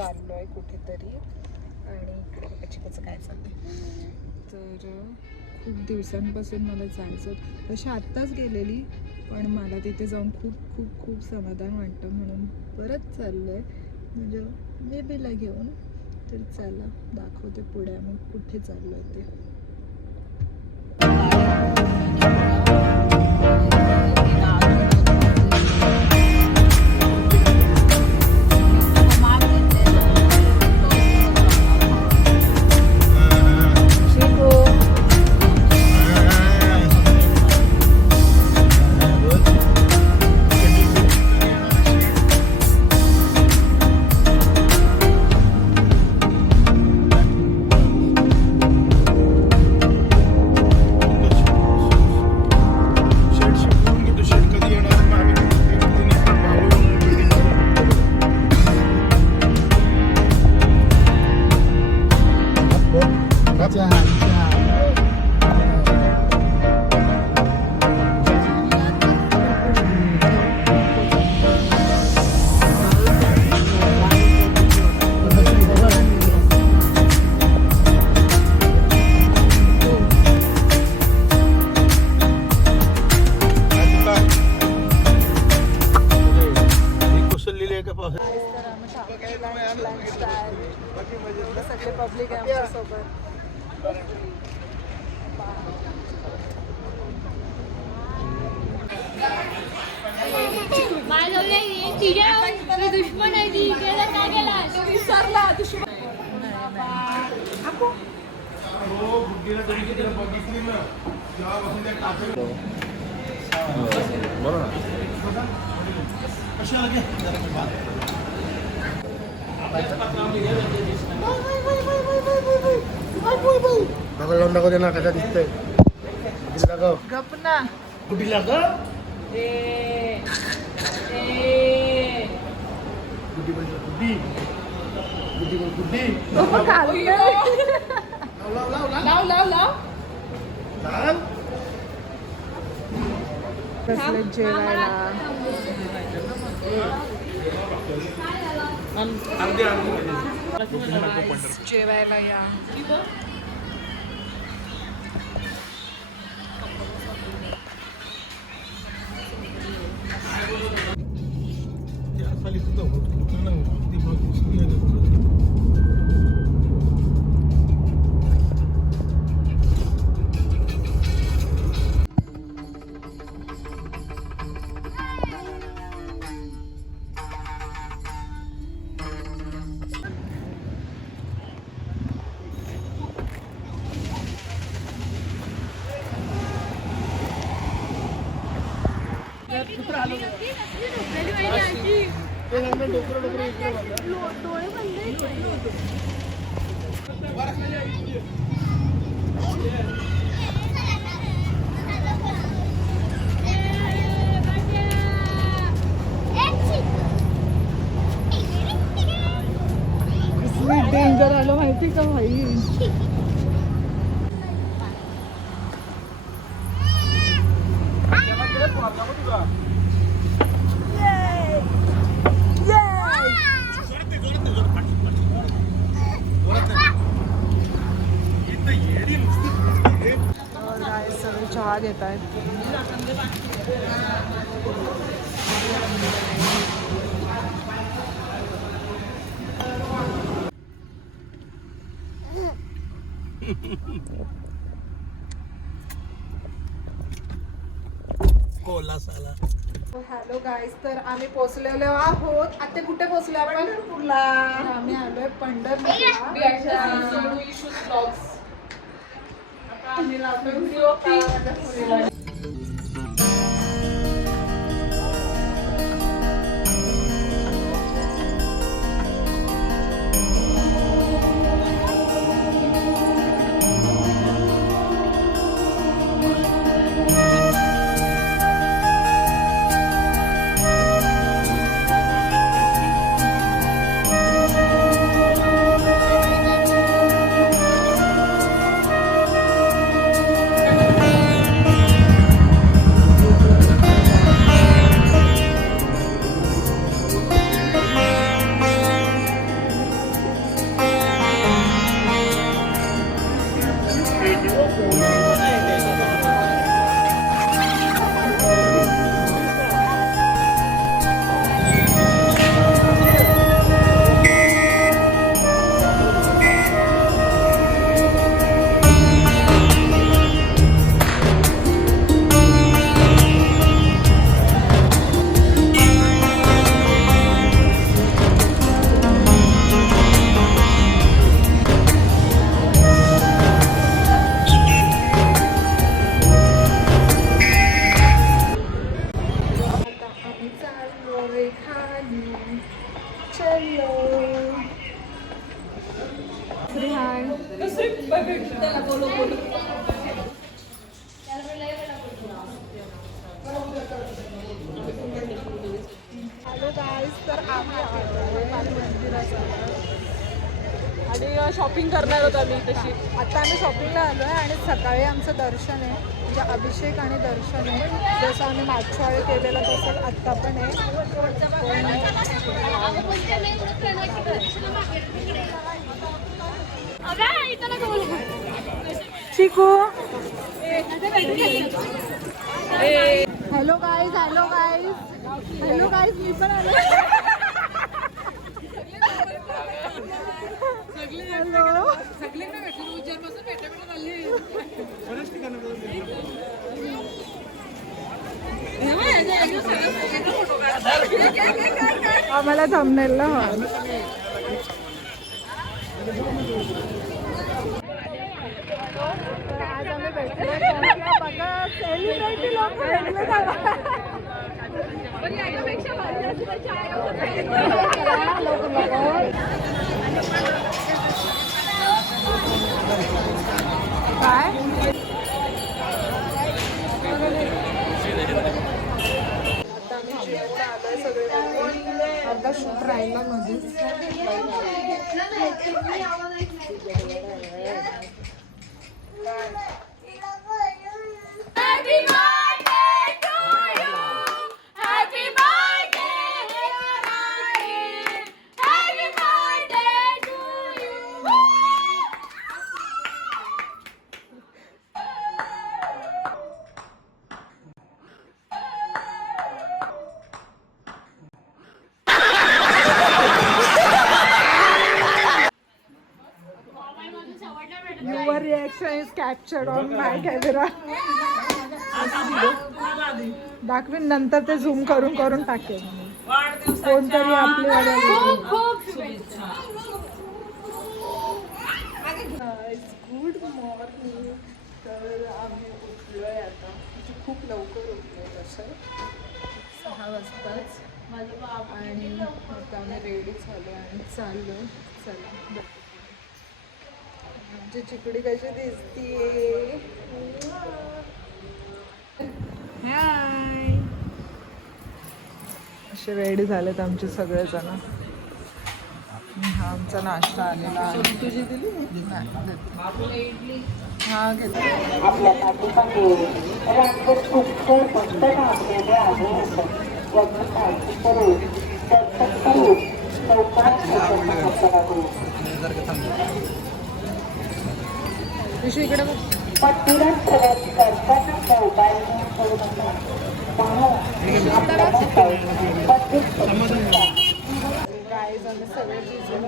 चाललोय कुठेतरी आणि कसं काय चाललंय तर खूप दिवसांपासून मला जायचं होतं. तशी आत्ताच गेलेली पण मला तिथे जाऊन खूप खूप खूप समाधान वाटतं म्हणून परत चाललोय म्हणजे बेबीला घेऊन. तर चला दाखवते पुढे आम्ही कुठे चाललोय ते. सगळे पब्लिक आहे आमच्या सोबत. दुश्मन आहे ती काय गेला विसरला दुश्मन लावून दाखव दे ना कशा दिसतंय. गप ना कुठे लाग गुड्डी बोल गुड्डी गुड्डी बोल गुड्डी. लाव लाव लाव कसले जेवायला जेवायला या. डेंजर आलं माहिती का भाई. सगळे चहा घेत आहेत. हॅलो गाईज, तर आम्ही पोहोचलेलो आहोत. आता कुठे पोहोचलो आपण? पंढरपूरला. आम्ही आलोय पंढरपूरला. आता आम्ही लावतोय व्हिडिओ. हॅलो गाईज, तर आम्ही आलो मंदिरात आणि शॉपिंग करणार होतो आम्ही तशी. आता आम्ही शॉपिंगला आलो आहे आणि सकाळी आमचं दर्शन आहे, म्हणजे अभिषेक आणि दर्शन आहे. जसं आम्ही मागच्या वेळी केलेलं तसं आत्ता पण आहे. Chiku, hello guys, hello guys, hello guys, मी पण आलो. हॅलो, आम्हाला थंबनेलला हवं. आज आम्ही भेटलो बघा, सेलिब्रिटी लोक भेटले काय. आता आम्ही जेवण आलोय सगळे, आता शूट राहिला मध्येच. Your reaction is captured on my camera. दाखवीन नंतर, ते झूम करून करून टाकेल कोणतरी आपल्याला. Good morning. तर आम्ही उठलोय आता, म्हणजे खूप लवकर उठलोय तसं 6 वाजताच. आणि आता आम्ही रेडी झालो आणि चाललो. चला, आमची चिकडी कशी दिसतीये. हाय, असे रेडी झालेत आमचे सगळेजण. हा आमचा नाश्ता आलेला आहे. तुझी दिली हा घेतला. आपल्या पाठीमागे रांगेत सुंदर पुस्तक आणलेले आहे. याची काळजी करून दर्शन करून लवकरात लवकर करू. विषय इकडे बघ. मंदिरात प्रवेश करताना मोबाईल घेऊन नका. गाईज, आम्ही सगळे भिजून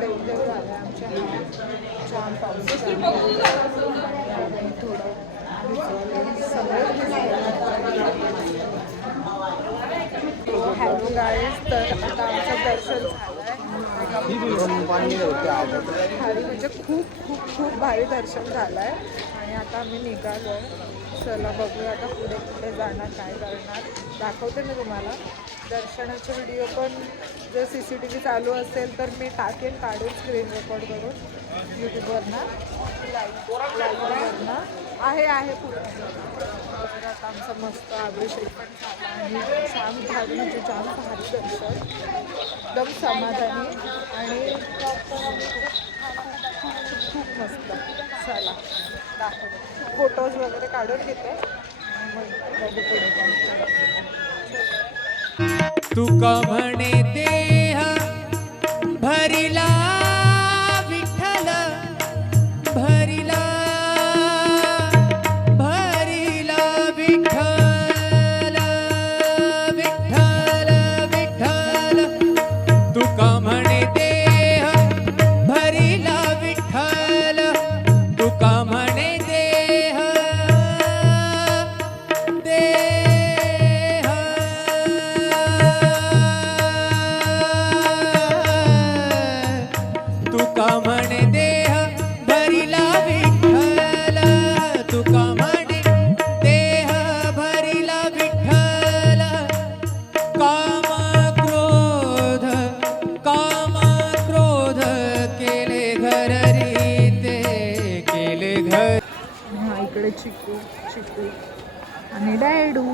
डेंजर झाले. आमच्या छान पाऊस थोडं हॅलो गाईज, तर आता आमचं दर्शन झालं भारी, म्हणजे खूप खूप खूप भारी दर्शन झालं आहे. आणि आता आम्ही निघालो आहे. चला बघूया आता पुढे कुठे जाणार, काय करणार दाखवते मी तुम्हाला. दर्शनाचे व्हिडिओ पण जर CCTV चालू असेल तर मी टाकेन, काढून स्क्रीन रेकॉर्ड करून यूट्यूबवरनं, लाईव्हवरनं आहे पुढे. तर आता आमचं मस्त अभिषेक पण झाला आणि छान भारी, म्हणजे छान भारी दर्शन, एकदम समाधानी आणि खूप मस्त. चला दाखवते, फोटोज वगैरे काढून घेते मग बघू पुढे काय. तुका म्हणे देह भरिला विठ्ठल भरिला भरिला विठ्ठल विठ्ठल विठ्ठल तुका म्हणे देह भरिला विठ्ठल तुका म्हणे देह तुका म्हणे देह भरिला विठ्ठल तुका म्हणे देह भरिला विठ्ठल काम क्रोध केले घर रीते इकडे चिकू चिकू आणि डॅडू.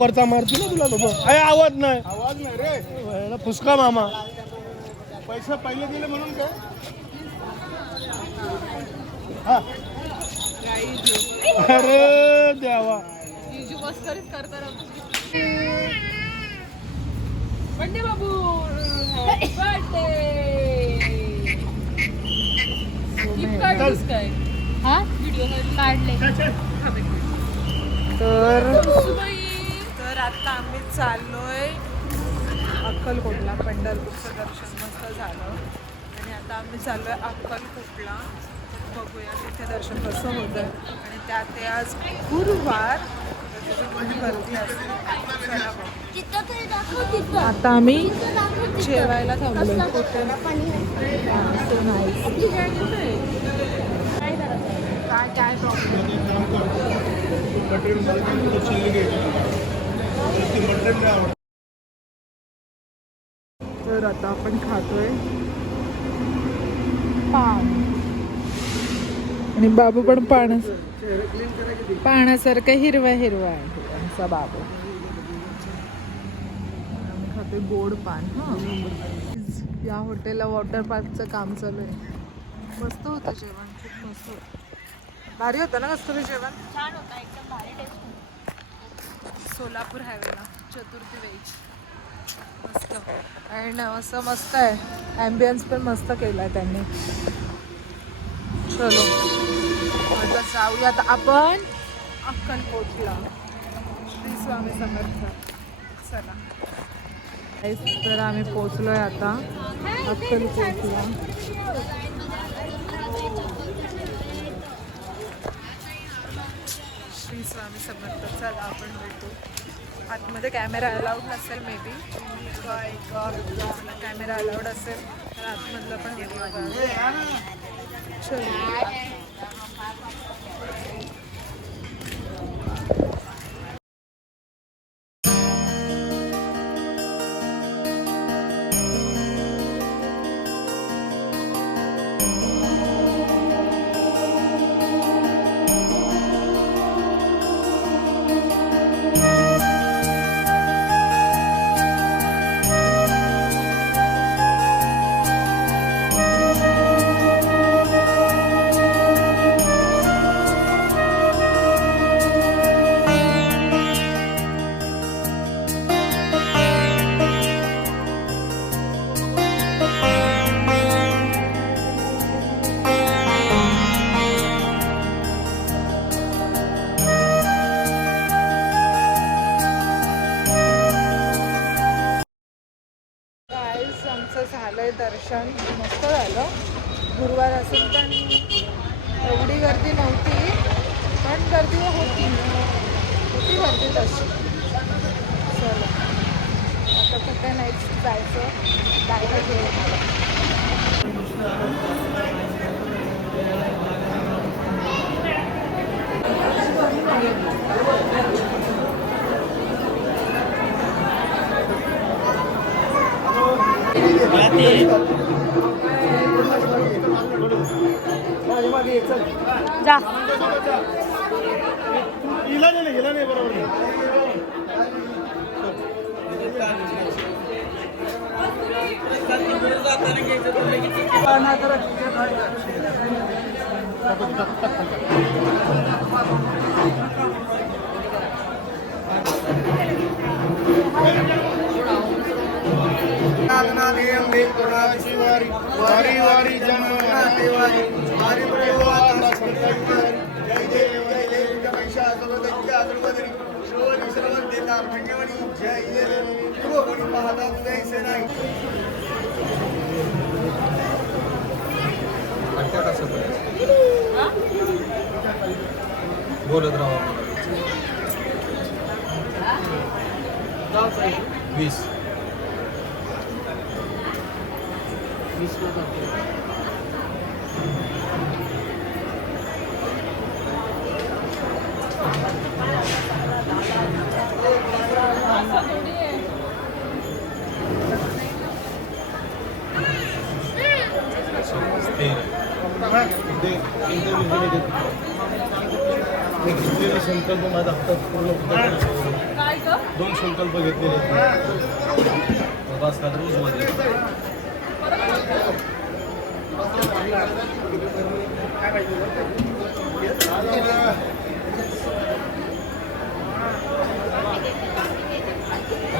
परचा मारतो ना तुला लोक. अरे आवाज नाही रे फुसका मामा. पैसे पहिले दिले म्हणून काय. हा. अरे देवा. बर्थडे बाबू, बर्थडे. गिफ्ट काढलीस काय? हा व्हिडिओ काढले. तर आता आम्ही चाललोय अक्कलकोटला. पंढरपूरचं दर्शन मस्त झालं आणि आता आम्ही चाललोय अक्कलकोटला. बघूया तिथे दर्शन कसं होतं आणि त्यात ते आज गुरुवार गर्दी असते. आता आम्ही जेवायला थांबलोय कुठे काय प्रॉब्लेम. तर आता आपण खातोय पान आणि बाबू पण पाण्यासारखं हिरवा हिरवा आहे आमचा बाबू. आम्ही खातोय गोड पान. या हॉटेलला वॉटर पार्कचं काम चालू आहे. मस्त होतं जेवण, खूप मस्त होतं. भारी होतं ना कस्तुरी जेवण. छान होता, एकदम भारी टेस्ट. सोलापूर हायवेला चतुर्थी वेज मस्त. अँड असं मस्त आहे. ॲम्बियन्स पण मस्त केला आहे त्यांनी. चलो आता जाऊयात आपण अक्कलकोटला. श्री स्वामी समर्थ. चला तर आम्ही पोचलोय आता अक्कलकोटला. श्री स्वामी समर्थ. चला आपण भेटू. आतमध्ये कॅमेरा अलाउड नसेल मे बी. कॅमेरा अलाउड असेल तर आतमधलं पण व्हिडिओ. चलो झालंय दर्शन. मस्त झालं. गुरुवार असून पण एवढी गर्दी नव्हती, पण गर्दी होती गर्दी तशी. चलो आता कुठे नाही जायचं. जायला गेलं मला. जा. गेला नाही बरोबर. वारी वारी जन वारी बोलत राहा 20 घेतलेले संकल्प माझा हप्ता पूर्ण काय ग 2 संकल्प घेतलेले बस का रोज मध्ये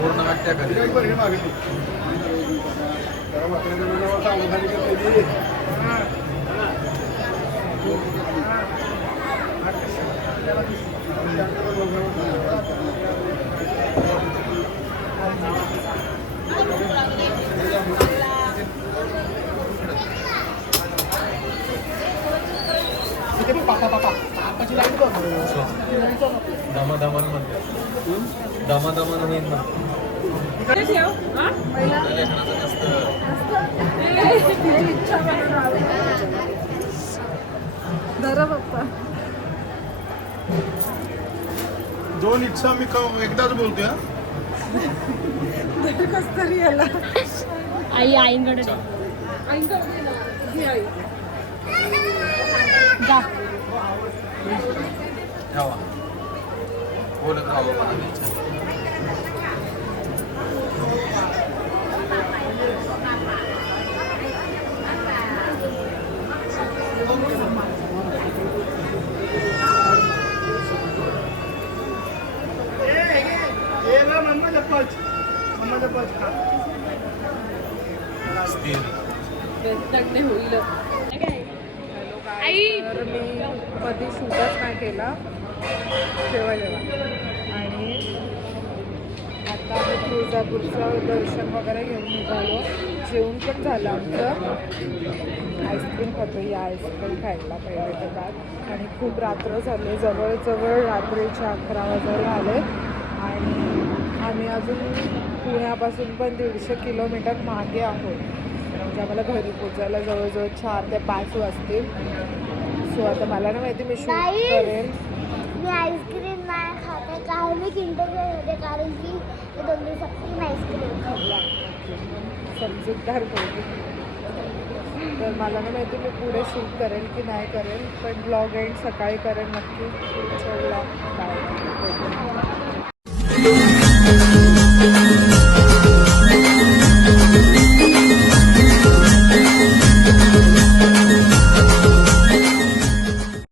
पूर्ण हत्या करी दमादमान म्हणते दमादमान होईल ना इकडे ठेव हा धरा बाप्पा. 2 इच्छा मी एकदाच बोलतोय हा. कस तरी याला आई आईंकडे ठेव. आईंकडे ना घे आई जा. ठेवा बोलत राहा मला इच्छा वेदनाकडे होईल तर मी कधी शूटच नाही केला जेव्हा आणि आता आम्ही तुळजापूरचं दर्शन वगैरे घेऊन निघालो. जेवण पण झालं आमचं. आईस्क्रीम खातो या आईस्क्रीम खायला पहिले तर काय आणि खूप रात्र झाले जवळजवळ रात्रीचे 11 वाजायला आले आणि आम्ही अजून पुण्यापासून पण 150 किलोमीटर मागे आहोत. म्हणजे आम्हाला घरी पोचायला जवळजवळ 4 ते 5 वाजतील. सो आता मला नाही माहिती मी शूट करेन. मी आईस्क्रीम नाही खाते कारण मी किंडर होते कारण की 2 दिवसात आईस्क्रीम खाल्ला. समजूतदार होती. तर मला नाही माहिती मी पुढे शूट करेल की नाही करेल पण ब्लॉग एंड सकाळी करेन नक्की. चला बाय.